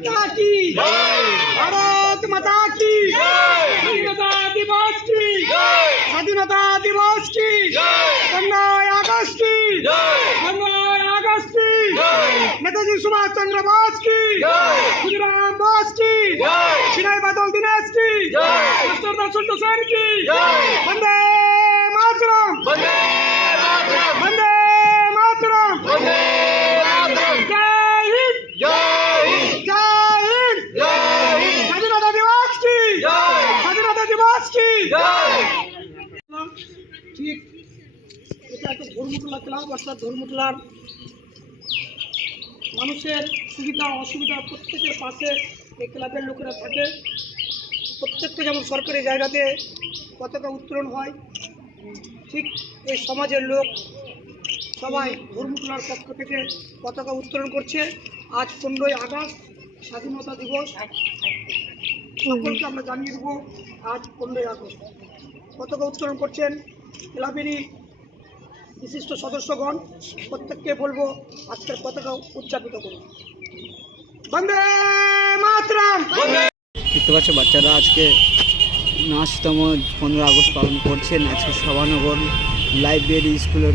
মাতা কি ভারত মাতা কি স্বাধীনতা দিবস কি স্বাধীনতা দিবস কি পনেরোই আগস্ট কি পনেরোই আগস্ট কি নেতাজি সুভাষ চন্দ্র বোস কি ক্ষুদিরাম বোস কি সিরাই বাদল দীনেশ কি মাস্টারদা সন্টু সেন কি বন্দে মাতরম বন্দে মাতরম জয় হিন্দ জয় হিন্দ স্বাধীনতা দিবস কি স্বাধীনতা দিবস কি? ঠিক, এটা ক্লাব, অর্থাৎ মানুষের সুবিধা, অসুবিধা, প্রত্যেকের পাশে, এই ক্লাবের লোকেরা থাকে। প্রত্যেকটা যেমন সরকারি জায়গাতে পতাকা উত্তোলন হয়, ঠিক এই সমাজের লোক সবাই ধর্মতলার পক্ষ থেকে পতাকা উত্তোলন করছে। আজ পনেরোই আগস্ট, স্বাধীনতা দিবস। সকলকে আমরা জানিয়ে দেবো আজ পনেরোই আগস্ট। পতাকা উত্তোলন করছেন ক্লাবেরই বিশিষ্ট সদস্যগণ? প্রত্যেককে বলব আজকের পতাকা উদযাপিত করুন। বন্দে মাতরম! দেখতে পাচ্ছ বাচ্চারা আজকে নাচতম পনেরো আগস্ট পালন করছেন। আজকে সভানগর লাইব্রেরি স্কুলের